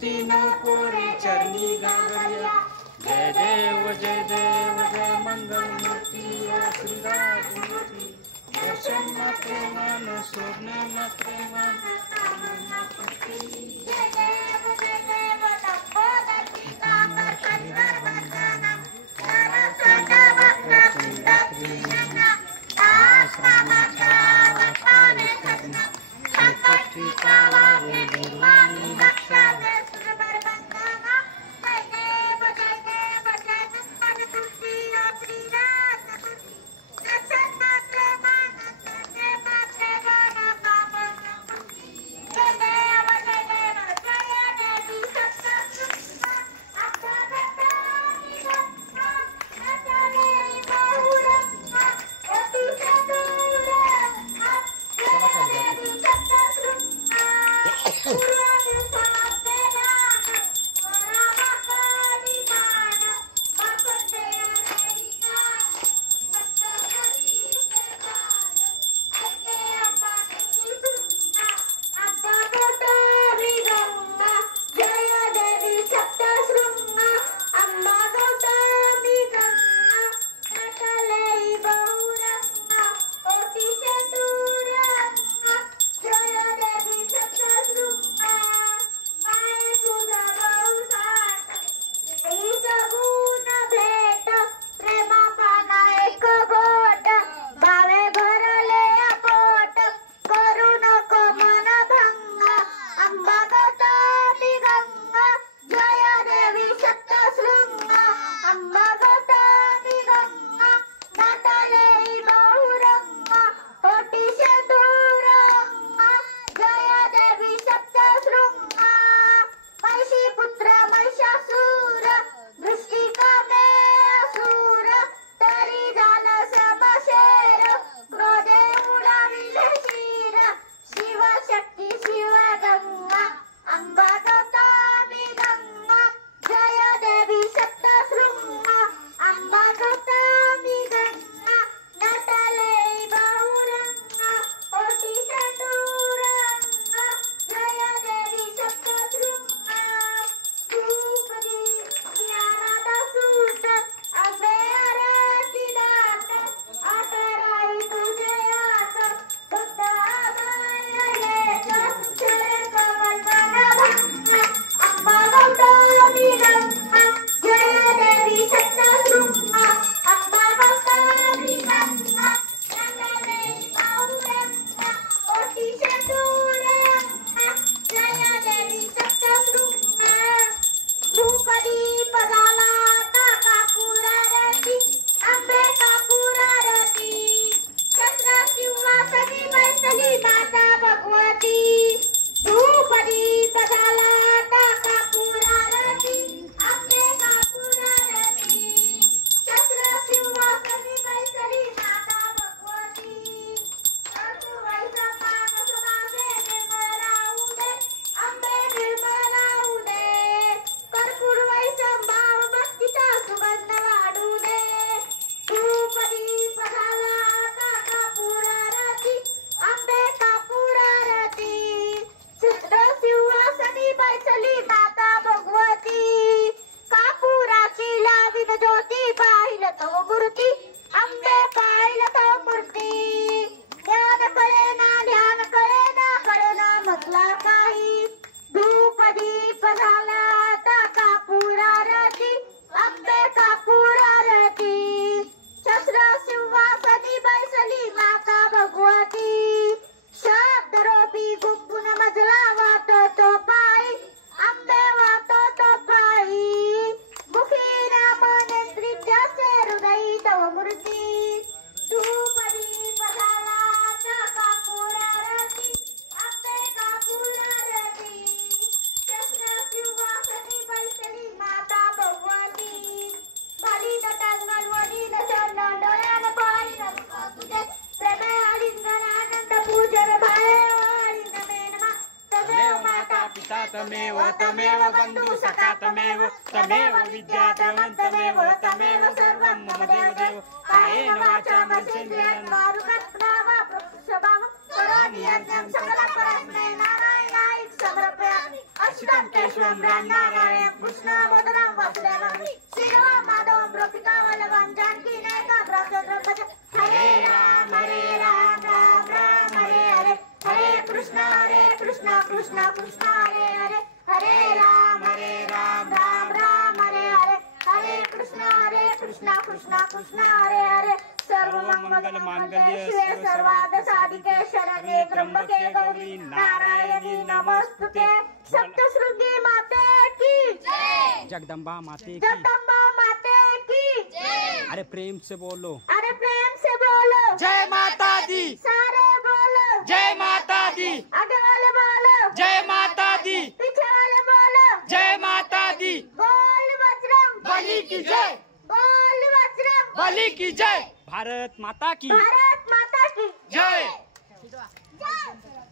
तीन पोरी चरणी गागरिया। जय देव जय मंगल मूर्ति श्रीराम मूर्ति। दर्शन मात्रे मान सोडणे मात्रे मान। तमेव तमेव बंधु सखा तमेव तमेव विद्या तमेव तमेव सर्वं मम देव देव कायेन वाचा मनसेन्द्रियेण करोमि यज्ञं सकलं परस्मै नारायणाय समर्पयामि अच्युतं केशवं राम नारायणं कृष्णं मदनं वासुदेवं श्रीराम माधवं गोपिका वल्लभं जानकी नायकं रामचंद्रं भज हरे राम राम राम हरे हरे हरे कृष्ण कृष्ण कृष्ण हरे हरे हरे राम राम राम हरे हरे हरे कृष्ण कृष्ण कृष्ण हरे हरे सर्वमंगल मांगल्ये शिवे सर्वार्थ साधिके शरण्ये त्र्यंबके गौरी नारायणी नमस्तुते सप्तशृंगी माते की जय जगदम्बा माते की जगदम्बा माते की जय अरे प्रेम से बोलो अरे प्रेम से बोलो जय माता दी सारे बोलो जय माता दी आगे वाले बोलो जय माता दी पीछे वाले बोलो जय माता दी बोल वज्रम बलि की जय बोल वज्रम बलि की जय भारत माता की भारत माता की जय जय